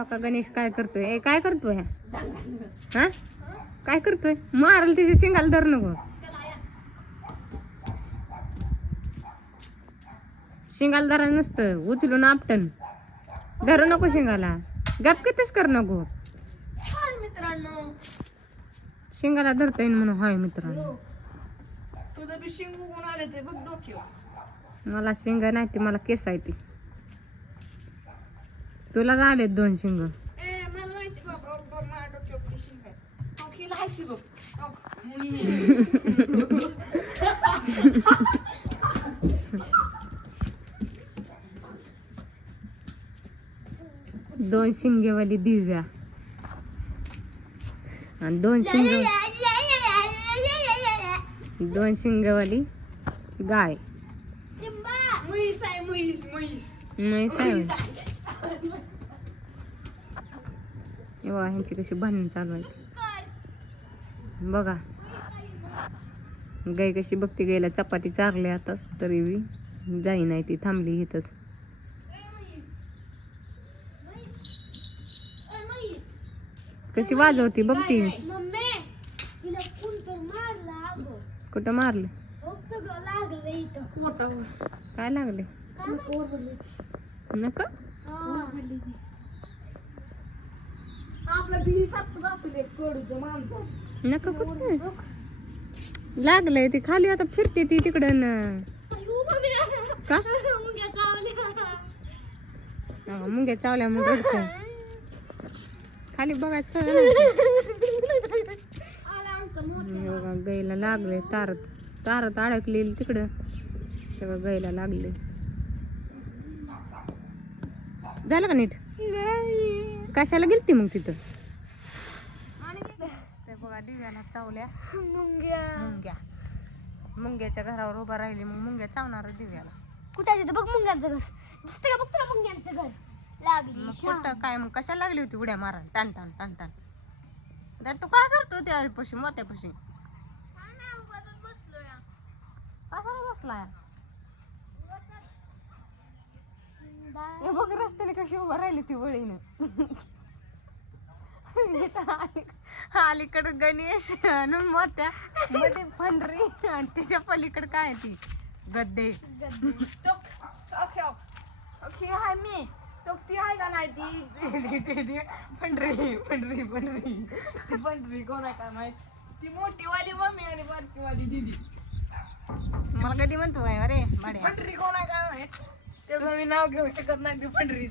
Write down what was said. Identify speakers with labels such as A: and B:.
A: हा का गणेश काय करतोय? ए काय करतोय? हा? काय करतोय? मारल तिच्या शिंगाला धर नको. शिंगाला धरा नसतं. उचलून आपटन. धरू नको शिंगाला. गप कितीच कर नको.
B: मित्रांनो.
A: शिंगाला धरता येईन म्हणून हाय मित्रांनो.
B: तुझं बी शिंग उगून आले ते बघ डोक्यावर.
A: मला शिंग नाही ती मला केस आहे ती. तुला झालेत दोन शिंग. दोन शिंगेवाली दिव्या. आणि दोन शिंग दोन शिंगवाली गाय.
B: म्हैस आहे म्हैस म्हैस म्हैस आहे.
A: बघा ह्यांची कशी भांडण चालू आहेत. बघा. गाय कशी बघते गायला चपाती चारली आताच तरी बी जाई नाही ती थांबली इथंच. कशी वाजवती बघती कुठं मारलं. काय लागले? नका
C: हा.
B: आपला कडूचं माणसं.
A: नका कुठं? लागलंय ती खाली आता फिरते ती तिकडं. का?
C: मुंग्या चावल्या.
A: अहो, मुंग्या चावल्या मग. खाली बघायचं कळलं नाही.
B: आला आमचा मोठा
A: हे बघा गाईला लागले तारत. तारत अडकलेली तिकडं. सगळं गाईला लागले. झालं का नीट? कशाला गेलती मग तिथं? बघा दिव्याला चावल्या.
C: मुंग्या.
A: मुंग्या. मुंग्याच्या घरावर उभा राहिली मग मुंग्या चावणार दिव्याला.
C: कुठं आहे तिथं बघ मुंग्यांचं घर. दिसतं का? बघ तुला मुंग्यांचं घर. लागली
A: मग. कुठं काय मग कशाला लागली होती उड्या मारा टान टान टान टान तर तू काय करतो त्या पशी मोत्यापाशी? कशाला बसलाय. हे बघ रस्त्याने कशी उभं राहिली ती वळीनं. अलीकडं गणेश आणि मोत्या. मध्ये फंडरी आणि त्याच्या पलीकडे काय ती? गद्दे.
B: हाय मी. तो ती आहे का नाही ती? पंढरी पंढरी ती पंढरी कोण आहे काय माहीत? ती मोठी वाली मम्मी आणि बारकी वाली दिदी.
A: मला कधी म्हणतो अरे
B: पंढरी कोण आहे काय माहीत? त्याचं मी नाव घेऊ शकत नाही ती पंढरी.